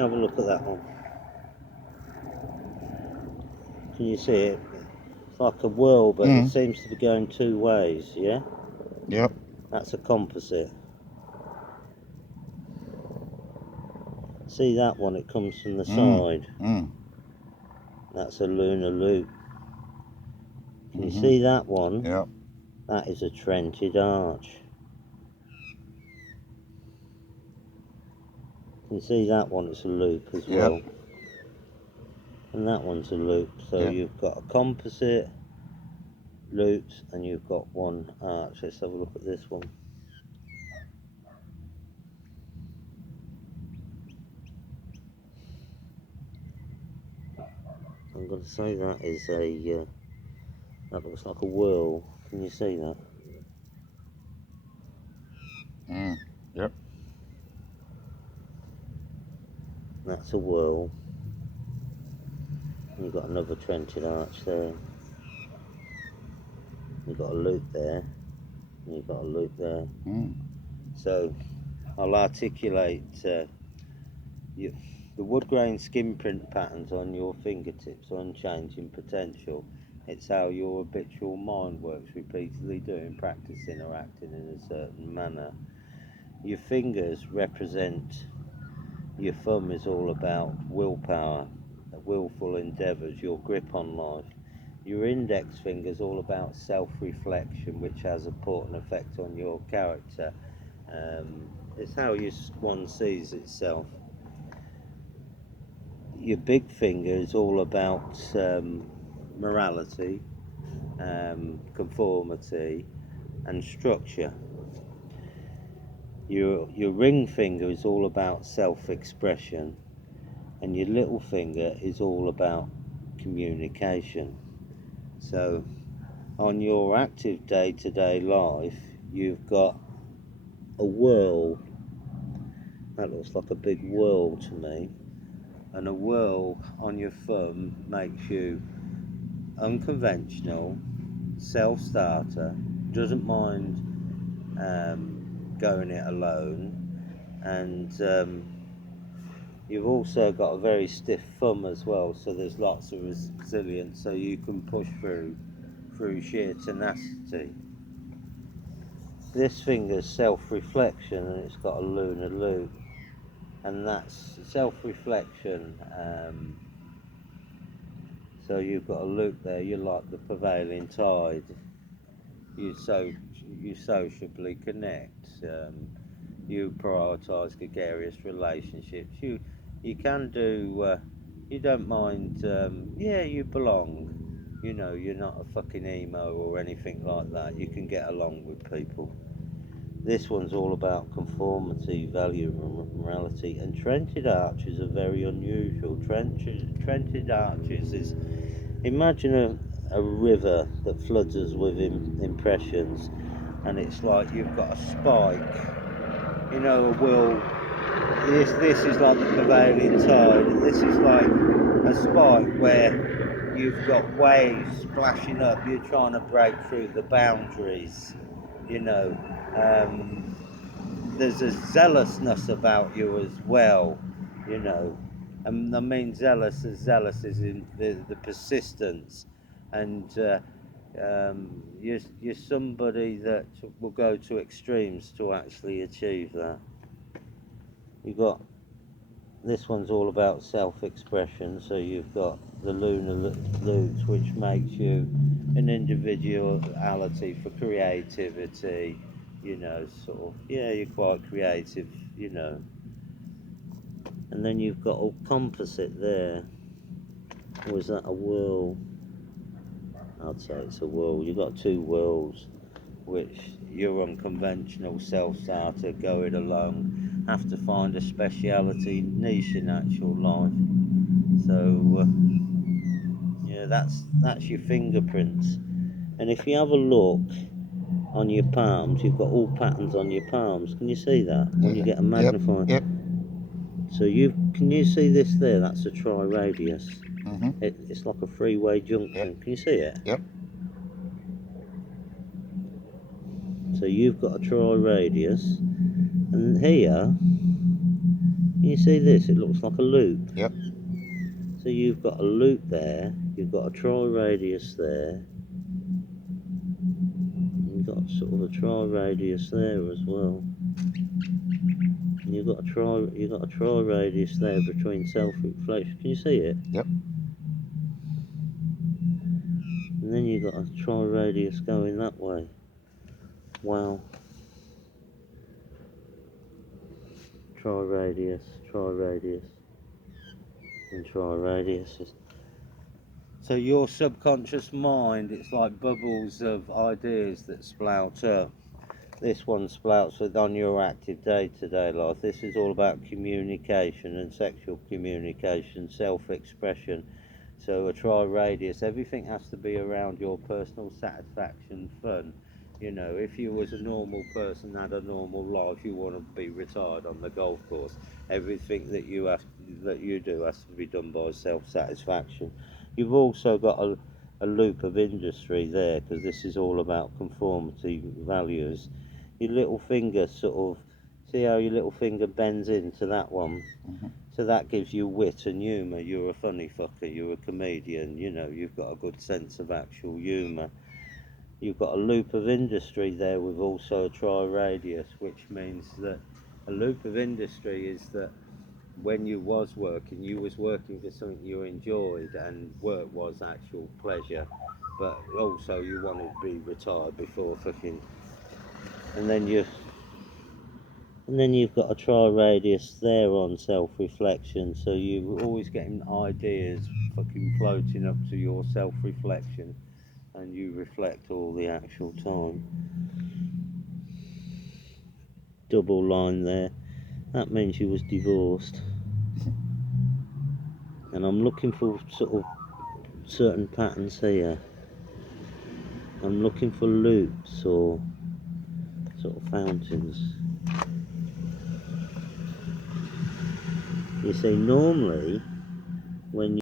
Have a look at that one. Can you see it? It's like a whirl, but it seems to be going two ways, yeah? Yep. That's a composite. See that one? It comes from the side. That's a lunar loop. Can you see that one? Yep. That is a Trentid arch. Can you see that one? It's a loop as well. And that one's a loop. So you've got a composite, loops, and you've got one arch. Let's have a look at this one. I'm going to say that is a, that looks like a whirl. Can you see that? Yep. That's a whirl. You've got another Trentid arch there. You've got a loop there. And you've got a loop there. So I'll articulate the wood grain skin print patterns on your fingertips are unchanging potential. It's how your habitual mind works repeatedly doing practicing or acting in a certain manner. Your fingers represent, your thumb is all about willpower, willful endeavours, your grip on life. Your index finger is all about self-reflection, which has a important effect on your character. It's how one sees itself. Your big finger is all about morality, conformity, and structure. Your ring finger is all about self-expression, and your little finger is all about communication. So on your active day-to-day life, you've got a whirl. That looks like a big whirl to me. And a whirl on your thumb makes you unconventional, self-starter, doesn't mind going it alone, and you've also got a very stiff thumb as well, so there's lots of resilience, so you can push through sheer tenacity. This finger's self-reflection, and it's got a lunar loop, and that's self-reflection. So you've got a loop there. You're like the prevailing tide. You sociably connect. You prioritise gregarious relationships. You can do. You don't mind. Yeah, you belong. You know, you're not a fucking emo or anything like that. You can get along with people. This one's all about conformity, value, morality, and Trentid arches are very unusual. Trentid arches is, imagine a river that floods us with impressions, and it's like you've got a spike, you know, a whirl. This is like the prevailing tide. This is like a spike where you've got waves splashing up. You're trying to break through the boundaries, you know. There's a zealousness about you as well, you know. And I mean zealous is in the persistence, and you're somebody that will go to extremes to actually achieve that. You got, this one's all about self-expression, so you've got the lunar loops, which makes you an individuality for creativity, you know, sort of, yeah, you're quite creative, you know. And then you've got a composite there. Or is that a whirl? I'd say it's a whirl. You've got two whirls, which your unconventional self-starter going along, have to find a speciality niche in actual life. So yeah, that's your fingerprints. And if you have a look on your palms, you've got all patterns on your palms. Can you see that when you get a magnifying? Yep. So can you see this there? That's a tri-radius. It's like a three-way junction. Can you see it? Yep. So you've got a tri-radius, and here You see this? It looks like a loop. Yep. So you've got a loop there, you've got a tri-radius there, you've got sort of a tri-radius there as well. And you've got a tri-radius there between self-reflection. Can you see it? Yep. And then you've got a tri-radius going that way. Wow. Tri-radius, tri-radius, and tri-radius. So your subconscious mind, it's like bubbles of ideas that sprout up. This one sprouts on your active day-to-day life. This is all about communication and sexual communication, self-expression. So a tri-radius, everything has to be around your personal satisfaction, fun. You know, if you was a normal person, had a normal life, you want to be retired on the golf course. Everything that you do has to be done by self-satisfaction. You've also got a loop of industry there, because this is all about conformity values. Your little finger sort of, see how your little finger bends into that one? Mm-hmm. So that gives you wit and humour. You're a funny fucker, you're a comedian, you know, you've got a good sense of actual humour. You've got a loop of industry there with also a tri-radius, which means that a loop of industry is that when you was working for something you enjoyed, and work was actual pleasure, but also you wanted to be retired before fucking, and then you've got a tri-radius there on self-reflection, so you're always getting ideas fucking floating up to your self-reflection, and you reflect all the actual time. Double line there, that means you was divorced. And I'm looking for sort of certain patterns here. I'm looking for loops or sort of fountains. You see, normally when